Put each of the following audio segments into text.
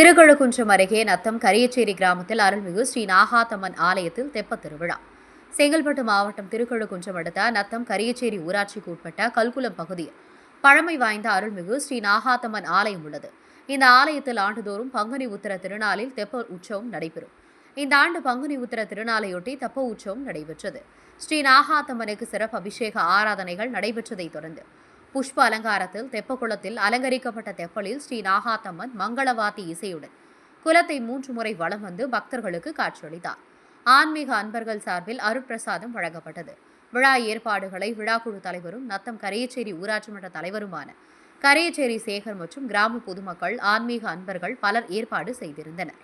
திருக்கழுக்குன்றம் அருகே நத்தம் கரியச்சேரி கிராமத்தில் அருள்மிகு ஸ்ரீ நாகாத்தம்மன் ஆலயத்தில் தெப்பத் திருவிழா. செங்கல்பட்டு மாவட்டம் திருக்கழுக்குன்றம் அடுத்த நத்தம் கரியச்சேரி ஊராட்சிக்கு உட்பட்ட கல்குளம் பகுதியில் பழமை வாய்ந்த அருள்மிகு ஸ்ரீ நாகாத்தம்மன் ஆலயம் உள்ளது. இந்த ஆலயத்தில் ஆண்டுதோறும் பங்குனி உத்திர திருநாளில் தெப்ப உற்சவம் நடைபெறும். இந்த ஆண்டு பங்குனி உத்திர திருநாளையொட்டி தெப்ப உற்சவம் நடைபெற்றது. ஸ்ரீ நாகாத்தம்மனுக்கு சிறப்பு அபிஷேக ஆராதனைகள் நடைபெற்றதைத் தொடர்ந்து புஷ்ப அலங்காரத்தில் தெப்பக்குளத்தில் அலங்கரிக்கப்பட்ட தெப்பலில் ஸ்ரீ நாகாத்தம்மன் மங்களவாத்தி இசையுடன் குலத்தை மூன்று முறை வலம் வந்து பக்தர்களுக்கு காட்சியளித்தார். ஆன்மீக அன்பர்கள் சார்பில் அருட்பிரசாதம் வழங்கப்பட்டது. விழா ஏற்பாடுகளை விழாக்குழு தலைவரும் நத்தம் கரையச்சேரி ஊராட்சி மன்ற தலைவருமான கரையச்சேரி சேகர் மற்றும் கிராம பொதுமக்கள் ஆன்மீக அன்பர்கள் பலர் ஏற்பாடு செய்திருந்தனர்.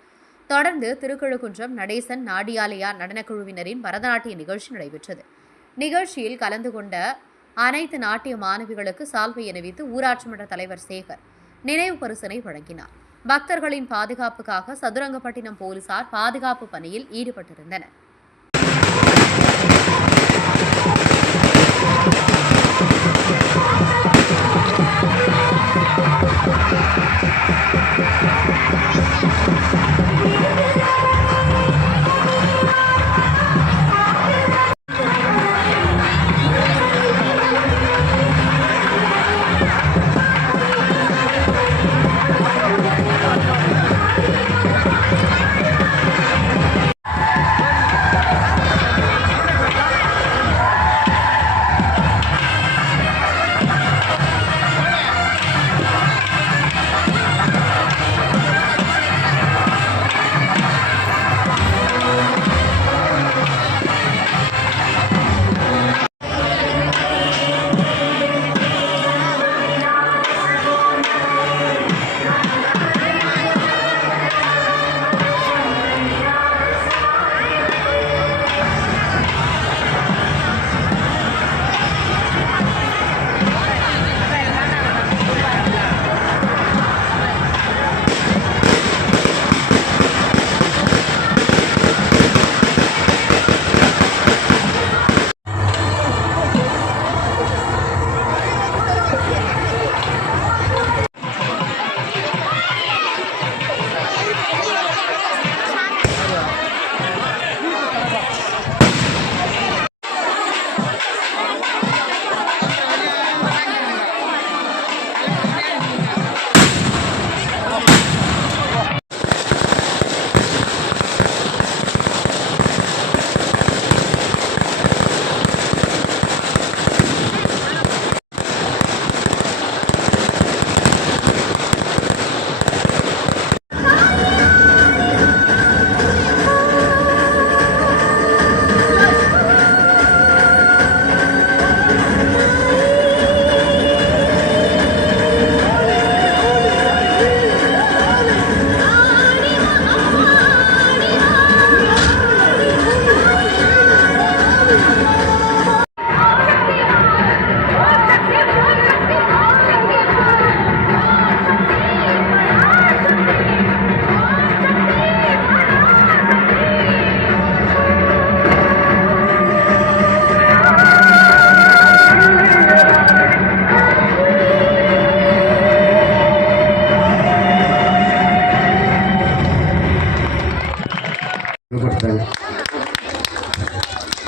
தொடர்ந்து திருக்கழுக்குன்றம் நடேசன் நாடியாலயா நடனக்குழுவினரின் பரதநாட்டிய நிகழ்ச்சி நடைபெற்றது. நிகழ்ச்சியில் கலந்து கொண்ட அனைத்து நாட்டிய மாணவிகளுக்கு சால்வை அணிவித்து ஊராட்சி மன்ற தலைவர் சேகர் நினைவு பரிசனை வழங்கினார். பக்தர்களின் பாதுகாப்புக்காக சதுரங்கப்பட்டினம் போலீசார் பாதுகாப்பு பணியில் ஈடுபட்டிருந்தனர்.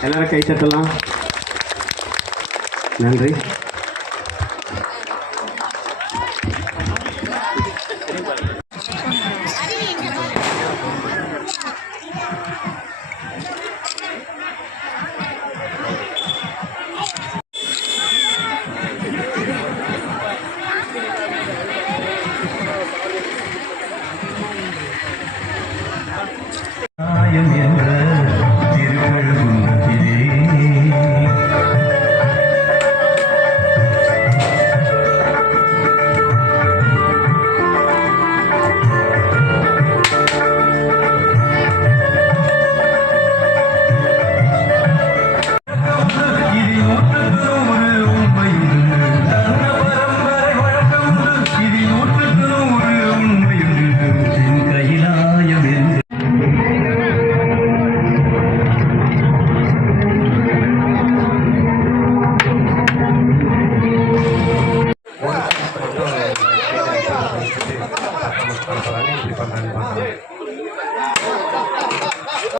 எல்லாரும் கை தட்டலாம். நன்றி. yang